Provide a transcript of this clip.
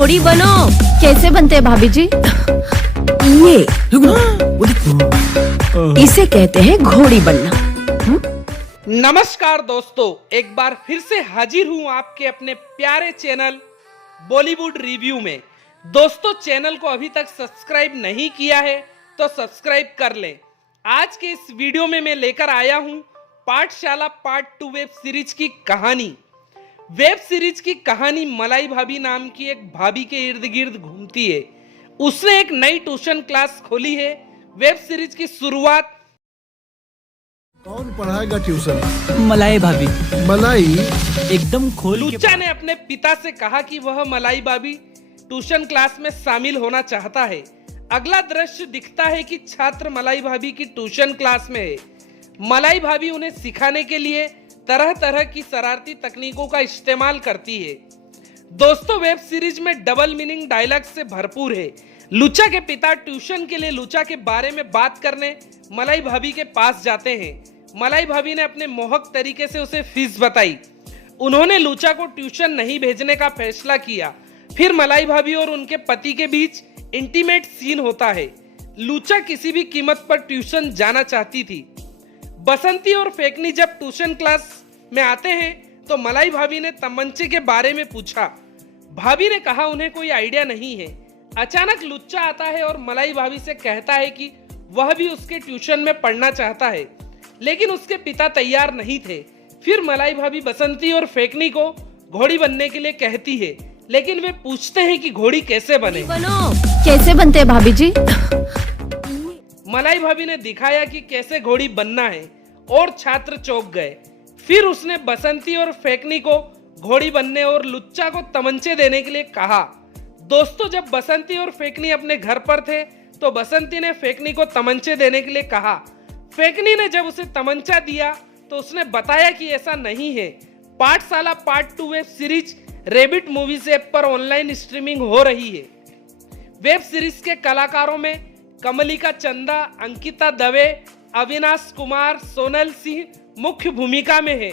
घोड़ी बनो। कैसे बनते हैं भाभी जी? ये इसे कहते हैं घोड़ी बनना। नमस्कार दोस्तों, एक बार फिर से हाजिर हूं आपके अपने प्यारे चैनल बॉलीवुड रिव्यू में। दोस्तों, चैनल को अभी तक सब्सक्राइब नहीं किया है तो सब्सक्राइब कर लें। आज के इस वीडियो में मैं लेकर आया हूं पाठशाला पार्ट 2 वेब सीरीज की कहानी। वेब सीरीज की कहानी मलाई भाभी नाम की एक भाभी के इर्द गिर्द घूमती है। उसने एक नई ट्यूशन क्लास खोली है। वेब सीरीज की शुरुआत कौन पढ़ाएगा ट्यूशन? मलाई भाभी मलाई? एकदम खोल के लुच्चा ने अपने पिता से कहा कि वह मलाई भाभी ट्यूशन क्लास में शामिल होना चाहता है। अगला दृश्य दिखता है कि छात्र मलाई भाभी की ट्यूशन क्लास में है। मलाई भाभी उन्हें सिखाने के लिए तरह तरह की शरारती तकनीकों का इस्तेमाल करती है। दोस्तों, वेब सीरीज में डबल मीनिंग डायलॉग से भरपूर है। लुच्चा के पिता ट्यूशन के लिए लुच्चा के बारे में बात करने मलाई भाभी के पास जाते हैं। मलाई भाभी ने अपने मोहक तरीके से उसे फीस बताई। उन्होंने लुच्चा को ट्यूशन नहीं भेजने का फैसला किया। फिर मलाई भाभी और उनके पति के बीच इंटीमेट सीन होता है। लुच्चा किसी भी कीमत पर ट्यूशन जाना चाहती थी। बसंती और फेकनी जब ट्यूशन क्लास में आते हैं तो मलाई भाभी ने तमंचे के बारे में पूछा। भाभी ने कहा उन्हें कोई आइडिया नहीं है। अचानक लुच्चा आता है और मलाई भाभी से कहता है कि वह भी उसके ट्यूशन में पढ़ना चाहता है, लेकिन उसके पिता तैयार नहीं थे। फिर मलाई भाभी बसंती और फेकनी को घोड़ी बनने के लिए कहती है, लेकिन वे पूछते हैं कि घोड़ी कैसे बने। बनो। कैसे बनते हैं भाभी जी? मलाई भाभी ने दिखाया कि कैसे घोड़ी बनना है और छात्र चौंक गए। फिर उसने बसंती और फेकनी को घोड़ी बनने और लुच्चा को तमंचे देने के लिए कहा। दोस्तों, जब बसंती और फेकनी अपने घर पर थे तो बसंती ने फेकनी को तमंचे देने के लिए कहा। फेकनी ने जब उसे तमंचा दिया तो उसने बताया कि ऐसा नहीं है। पाठशाला part 2 web series rebate movies app पर ऑनलाइन स्ट्रीमिंग हो रही है। वेब सीरीज के कलाकारों में कमलिका चंदा, अंकिता दवे, अविनाश कुमार, सोनल सिंह मुख्य भूमिका में है।